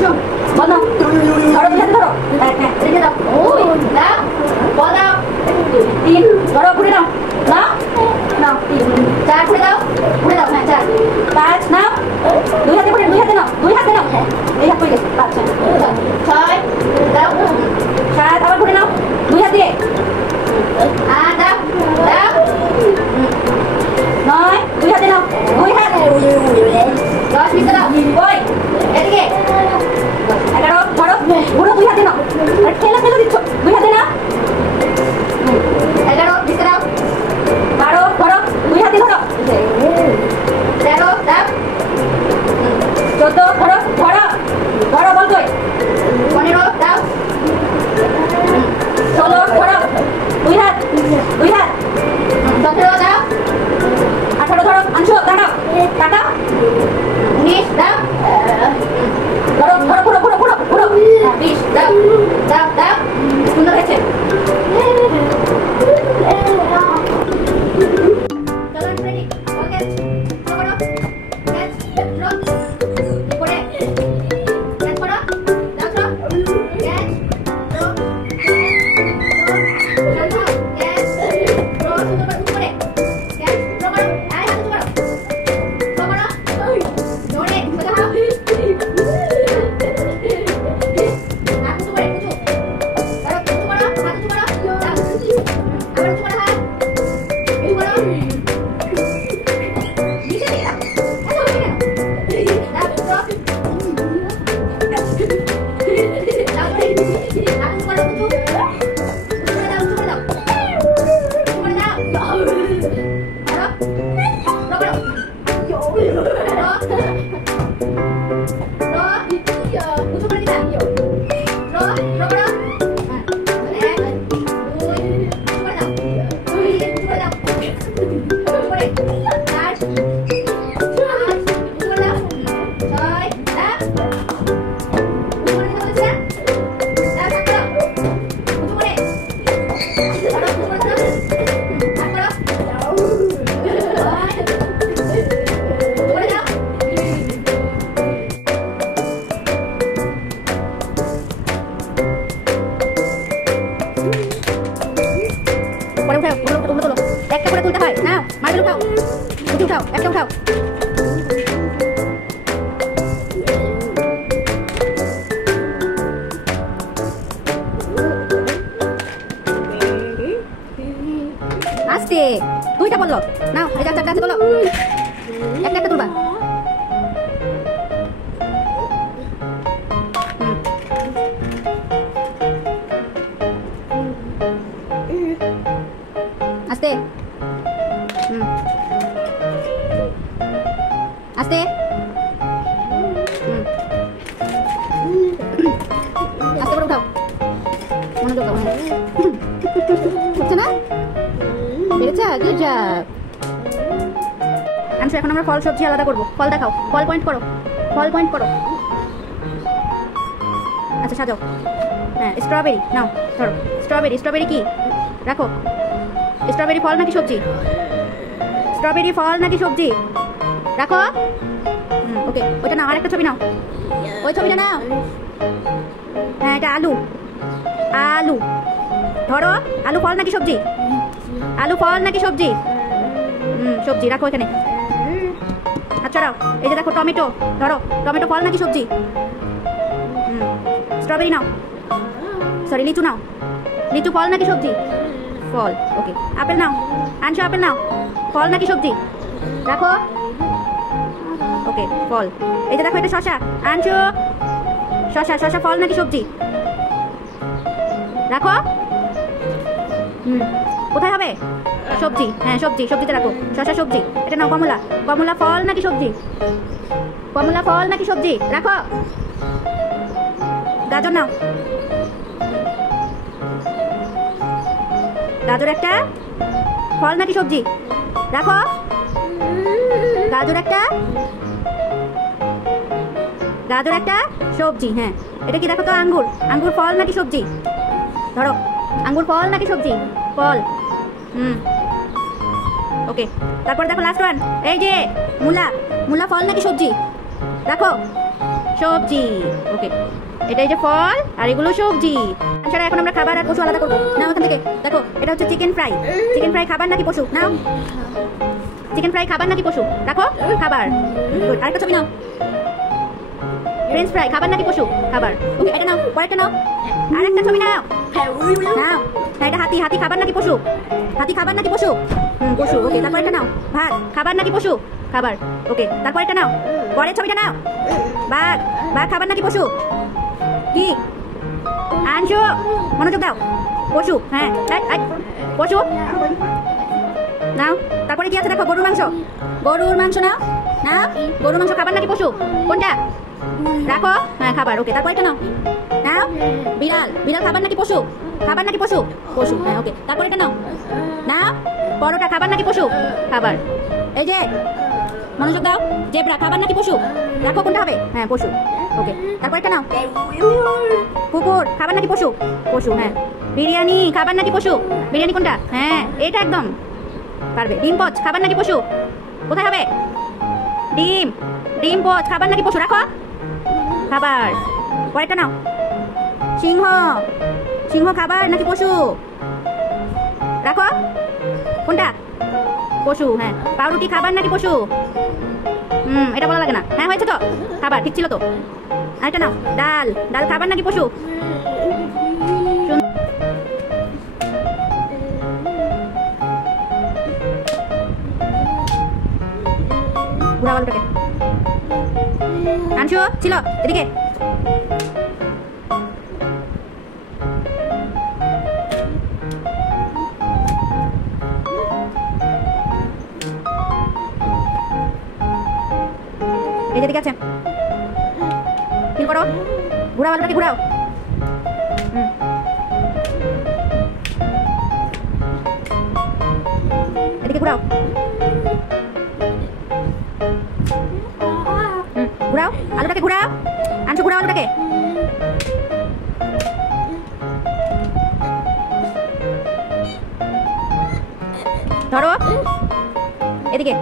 আনছো বল দাও, ধরো দুই হাতে ধরো, হ্যাঁ রেখে দাও, ওই দাও বল দাও, 3 ধরো ঘুরে নাও, নাও নাও 3 4 ঘুরে দাও হ্যাঁ 4 5 নাও, দুই হাতে ঘুরে, দুই হাতে নাও, দুই হাতে নাও, হ্যাঁ এই হাত পড়ে গেছে, আচ্ছা 6 দাও 7 আবার ঘুরে নাও দুই হাত দিয়ে, 8 দাও দাও 9 দুই হাতে নাও, দুই হাত 10 নিচে দাও, ওই এদিকে 11 ধরো ঘুরো দুই হাতে নাও, আর ঠেলা ঠেলা দিচ্ছ, দুই হাতে নাও 11 নিচে দাও, 12 ধরো দুই হাতে ধরো, 13 দাও 14 ধরো ধরো ধরো বল কই, 15 দাও 16 ধরো দুই হাত 17 দাও 18 ধরো আনছো তাকাও তাকাও, 19 দাও ধরো ধরো ঘুরো ঘুরো ঘুরো ঘুরো, 20 দাও দাও দাও সুন্দর হয়েছে, চলো রেডি ওকে করো ক্যাচ ড্রপ করে ক্যাচ করো দাও তো ক্যাচ ড্রপ ক্যাচ ড্রপ সুন্দর করে ক্যাচ ড্রপ করো, আই হাত করো ড্রপ করো জোরে সোজা হাত আস্তে দুইটা বললো নাও, এই যা চারটা আছে বলো, একটা একটা তুলবা, আস্তে আস্তে আস্তে করে উঠাও, মনোযোগ দাও, হচ্ছে না বেড়েছে, গুড জব। আনছো এখন আমরা ফল সবজি আলাদা করবো, ফল দেখাও, ফল পয়েন্ট করো, ফল পয়েন্ট করো, আচ্ছা সাজাও, হ্যাঁ স্ট্রবেরি নাও ধরো, স্ট্রবেরি, স্ট্রবেরি কি রাখো, স্ট্রবেরি ফল নাকি সবজি, স্ট্রবেরি ফল নাকি সবজি রাখো, ওকে ওইটা নাও, আরেকটা ছবি নাও, ওই ছবিটা নাও, হ্যাঁ এটা আলু, আলু ধরো, আলু ফল নাকি সবজি, আলু ফল নাকি সবজি, সবজি রাখো এখানে, আচ্ছা রাও, এই যে দেখো টমেটো ধরো, টমেটো ফল নাকি সবজি, স্ট্রবেরি নাও, সরি লিচু নাও, লিচু ফল নাকি সবজি, ফল, ওকে আপেল নাও, আনছো আপেল নাও, ফল নাকি সবজি রাখো, ওকে ফল, এই যে দেখো এটা শসা, আনছো শসা, শসা ফল নাকি সবজি রাখো, কোথায় হবে সবজি, হ্যাঁ সবজি, সবজিতে রাখো, শসা সবজি, এটা নাও কমলা, কমলা ফল নাকি সবজি, কমলা ফল নাকি সবজি রাখো, গাজর নাও, গাজর একটা ফল নাকি সবজি রাখো, গাজর একটা, গাজর একটা সবজি, হ্যাঁ এটা কি দেখো তো, আঙ্গুর, আঙ্গুর ফল নাকি সবজি ধরো, আঙ্গুর ফল নাকি সবজি, ফল, ওকে তারপর দেখো লাস্ট ওয়ান, এই যে মূলা, মূলা ফল নাকি সবজি রাখো, সবজি। ওকে, এটা এই যে ফল আর এগুলো সবজি। এছাড়া এখন আমরা খাবার আর পশু আলাদা করবো। নাও ওখান থেকে দেখো, এটা হচ্ছে চিকেন ফ্রাই। চিকেন ফ্রাই খাবার নাকি পশু? নাও, চিকেন ফ্রাই খাবার নাকি পশু? রাখো, খাবার। গুড, আরেকটা ছবি নাও। ফ্রেঞ্চ ফ্রাই খাবার নাকি পশু? খাবার। ওকে, এটা নাও, পরেরটা নাও, আরেকটা ছবি নাও। নাও, হ্যাঁ, এটা হাতি। হাতি খাবার নাকি পশু? হাতি খাবার নাকি পশু? পশু। ওকে, তারপরেরটা নাও। ভাগ খাবার নাকি পশু? খাবার। ওকে, তারপরেরটা নাও, পরের ছবিটা নাও। বাঘ। বাঘ খাবার নাকি পশু? কি আনছো? মনোযোগ দাও। পশু। হ্যাঁ, পশু। নাও, তারপরে কি আছে দেখো, গরুর মাংস। গরুর মাংস নাও। নাও, গরুর মাংস খাবার নাকি পশু? কোনটা? রাখো, হ্যাঁ, খাবার। ওকে, তারপরেটা নাও। নাও, বিড়াল। বিড়াল খাবার নাকি পশু? খাবার নাকি পশু? পশু। হ্যাঁ, ওকে, তারপরেটা নাও। নাও, পরোটা খাবার নাকি পশু? খাবার। এই যে মনোযোগ দাও, জেব্রা খাবার নাকি পশু? রাখো, কোনটা হবে? হ্যাঁ, পশু। ওকে, তারপরেটা নাও। কুকুর খাবার নাকি পশু? পশু। হ্যাঁ, বিরিয়ানি খাবার নাকি পশু? বিরিয়ানি কোনটা? হ্যাঁ, এটা একদম পারবে। ডিম পোচ খাবার নাকি পশু? কোথায় হবে? ডিম। ডিম পোচ খাবার নাকি পশু? রাখো, খাবার। পরেরটা নাও। সিংহ। সিংহ খাবার নাকি পশু? রাখো, কোনটা? পশু। হ্যাঁ, পাউরুটি খাবার নাকি পশু? এটা বলা লাগে না। হ্যাঁ, হয়েছে তো, খাবার। ঠিক ছিল তো। আরেকটা নাও। ডাল। ডাল খাবার নাকি পশু? ঘুরাও আলুটাকে। আনছো ছিল এদিকে। এই যেদিকে আছে, ফিল করো। ঘুরাও আলুটাকে, ঘুরাও। এদিকে ঘুরাও। ঘুরাও আলুটাকে, ঘুরাও। আনছো, ঘুরাও আলুটাকে। ধরো এদিকে।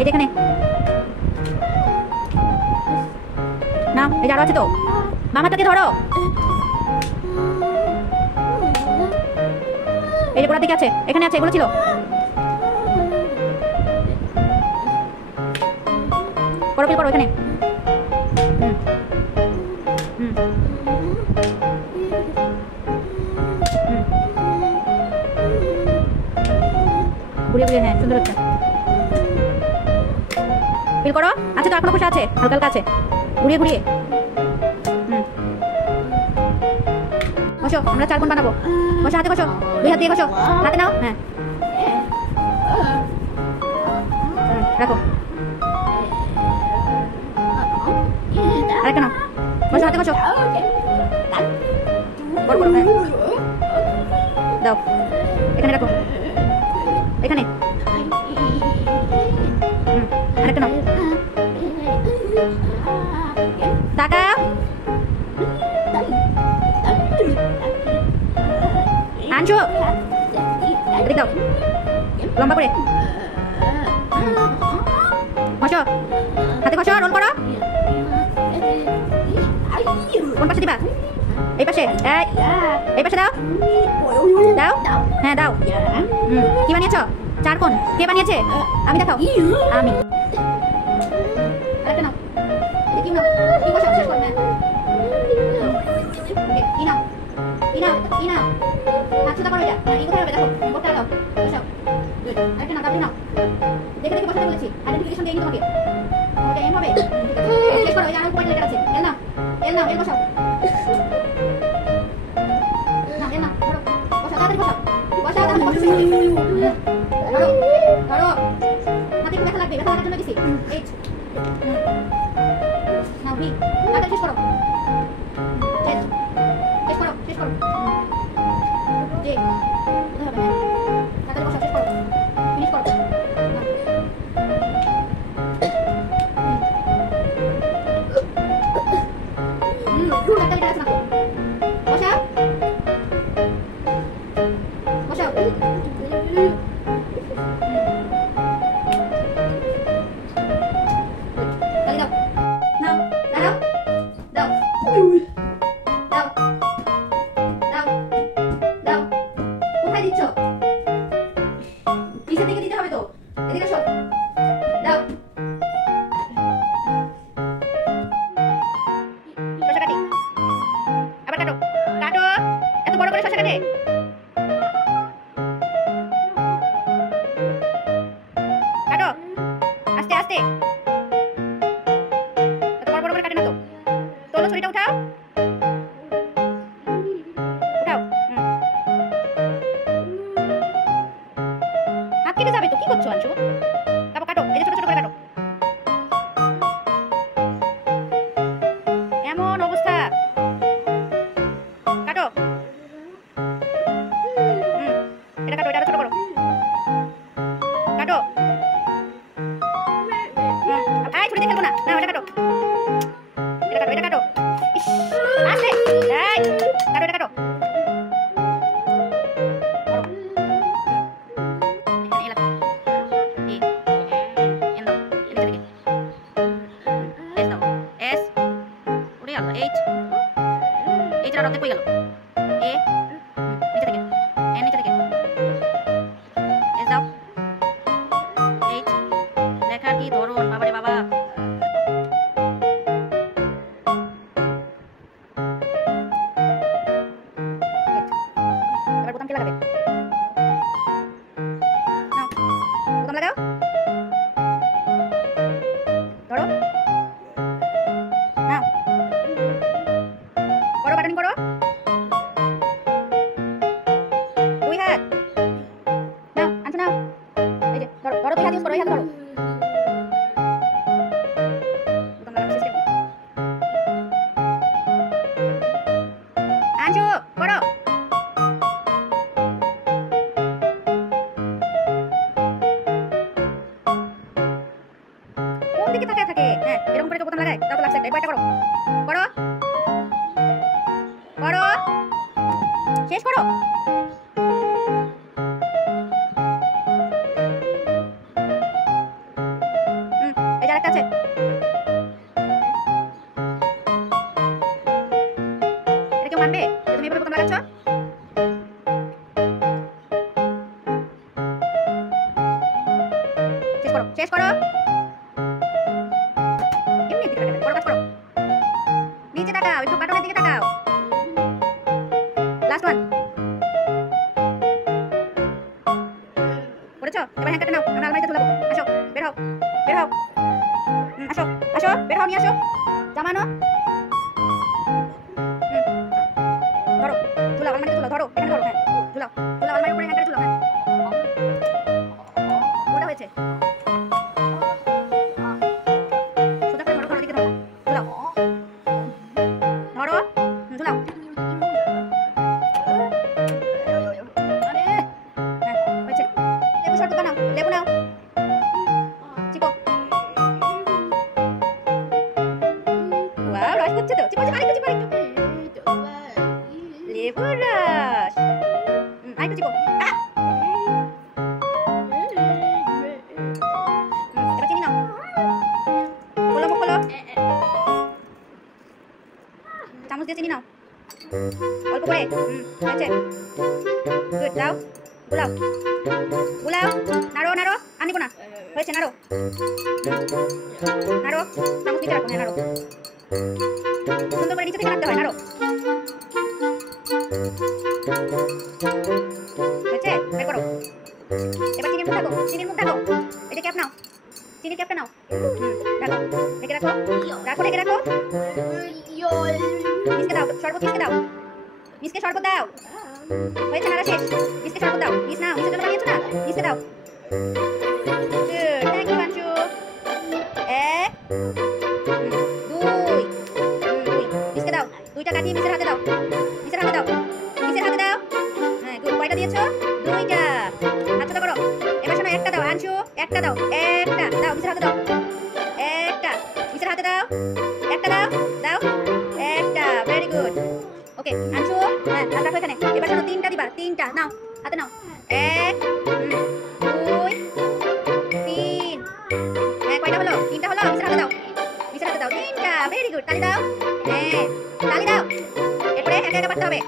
এই যেখানে না, এই যে আরো আছে তো। মামাটাকে ধরো। এই যে গোড়ার দিকে আছে, এখানে আছে, এগুলো ছিল। করো, ফিল করো এখানে। ঘুরিয়ে ঘুরিয়ে, হ্যাঁ, সুন্দর হচ্ছে। ফিল করো। আচ্ছা, তো এখনো বসে আছে, হালকা হালকা আছে। ঘুরিয়ে ঘুরিয়ে। বসো, আমরা 4 কোণ বানাবো। বসো, হাতে বসো, 2 হাত দিয়ে বসো। হাতে নাও। হ্যাঁ, রাখো। আরেকটা নাও। বসো, হাতে বসো। বড় বড়, হ্যাঁ, দাও। এখানে রাখো, এখানে। আরেকটা নাও। তাকাও। আনছো, এদিকে দাও, লম্বা করে। বসো, হাতে বসো, রোল করো। কোন পাশে দিবা? এই পাশে। এই পাশে দাও। দাও, হ্যাঁ, দাও। কি বানিয়েছো? 4 কোণ। কে বানিয়েছে? আমি। দেখাও। আমি। আরেকটা নাও। কি নাও? কি বসাও, শেষ করো। কি নাও? কি নাও? কি নাও? হাত সোজা করো। এটা এই কোথায় হবে দেখো, বোর্ডটা দাও, বসাও। গুড। আরেকটা নাও, তারপরে নাও। দেখে দেখে বসাতে বলেছি, আইডেন্টিফিকেশন দিয়ে তোমাকে। ওটা এন হবে। শেষ করো। এই যে আমার পয়েন্ট লেখা আছে। এল নাও, এল নাও, এল বসাও। না, এল নাও, ধরো। বসাও, তাড়াতাড়ি বসাও। বসাও, তাড়াতাড়ি বসাও। ধরো, ধরো। হাতে একটু ব্যথা লাগবে, ব্যথা লাগার জন্য দিছি। এইট। নাও, বি। তাড়াতাড়ি শেষ করো। শেষ। শেষ করো, শেষ করো। যে কোথায় হবে? তাড়াতাড়ি বসাও, শেষ করো। ফিনিশ করো। একটা আছে না। বসাও, বসাও। ছোট ছোট করে কাটো। এমন অবস্থা, কাটো। এটা কাটো, এটা আরো ছোট করো, কাটো। আয় ছুরি দিয়ে খেলবো না, না ওটা কাটো, এটা কাটো, এটা কাটো। ইস, আস্তে, এই কাটো, এটা কাটো। অর্ধেক হয়ে গেল। এ নিচে থেকে, এ নিচে থেকে, এস দাও, এইচ লেখার কি ধরুন, বাবারে বাবা। এবার বোতাম কে লাগাবে? বোতাম লাগাও, ধরো, নাও, করো, বাটনিং করো। দুই হাত নাও, আনছো নাও, এই যে ধরো, ধরো, দুই হাত ইউজ করো, এই হাত ধরো। বোতাম লাগানো সিস্টেম আনছো, করো। কোন দিকে তাকায় থাকে? হ্যাঁ, এরকম করে বোতাম লাগায়, দাও তো লাগছে, এটা করো, করো, করো, শেষ করো। এই যে আরেকটা আছে, এটা কেউ মানবে তুমি এভাবে বোতাম লাগাচ্ছ? শেষ করো, শেষ করো। এমনি দিকে তাকাও, করো, কাজ করো। নিচে তাকাও, একটু বাটনের দিকে তাকাও। লাস্ট ওয়ান করেছো? এবার হ্যাঁ কেটে নাও, আমরা আলমারিতে ঝুলাবো। আসো, বের হও, বের হও, আসো, আসো, বের হও, নিয়ে আসো, জামানো। ধরো, ঝুলাও, আলমারিতে ঝুলাও, ধরো, এখানে ধরো, হ্যাঁ ঝুলাও, ঝুলাও, আলমারির উপরে হ্যাঁ ঝুলাও, হ্যাঁ ওটা হয়েছে। সোজা করে ধরো, ধরো, দিকে ধরো, ঝুলাও, ধরো, ঝুলাও। শরবত বানাও, লেবু নাও, চিপো। ওয়াও, রস করছে তো, চিপো, চিপো, আরেকটু চিপো, আরেকটু। লেবুর রস, আরেকটু চিপো। এবার চিনি নাও, খোলো, মুখ খোলো, চামচ দিয়ে চিনি নাও, অল্প করে। হয়েছে, গুড, দাও, বুলাও, বুলাও, নাড়ো, নাড়ো, আর নিবো না, হয়েছে, নাড়ো, নাড়ো, চামচ নিচে রাখো, হ্যাঁ নাড়ো, সুন্দর করে নিচে থেকে নাড়তে হয়, নাড়ো। হয়েছে, বের করো। এবার চিনির মুখ ঢাকো, চিনির মুখ ঢাকো, এই যে ক্যাপ নাও, চিনির ক্যাপটা নাও, ঢাকো, ঢেকে রাখো, রাখো, ঢেকে রাখো। মিসকে দাও, শরবত মিসকে দাও, মিসকে শরবত দাও। হয়েছে, নাড়া শেষ, মিসকে শরবত দাও, মিস নাও, মিসের জন্য বানিয়েছো না, মিসকে দাও। Good, thank you Anshu. এক, দুই, মিসকে দাও, দুইটা কাটিয়ে মিসের হাতে দাও, মিসের হাতে দাও, মিসের হাতে দাও। হ্যাঁ গুড, কয়টা দিয়েছো? দুইটা। হাতটা করো। এবার শোনো, একটা দাও আনশু, একটা দাও, একটা দাও, মিসের হাতে দাও, একটা মিসের হাতে দাও, একটা দাও, দাও, একটা, ভেরি গুড। ওকে আনশু, হ্যাঁ হাত রাখো এখানে। এবার শোনো, তিনটা দিবা, তিনটা নাও, হাতে নাও, এক, দুই, তিন। হ্যাঁ কয়টা হলো? তিনটা হলো, মিসের হাতে দাও, মিসের হাতে দাও, তিনটা, ভেরি গুড। তালি দাও, হ্যাঁ তালি দাও। এরপরে একা একা পারতে হবে।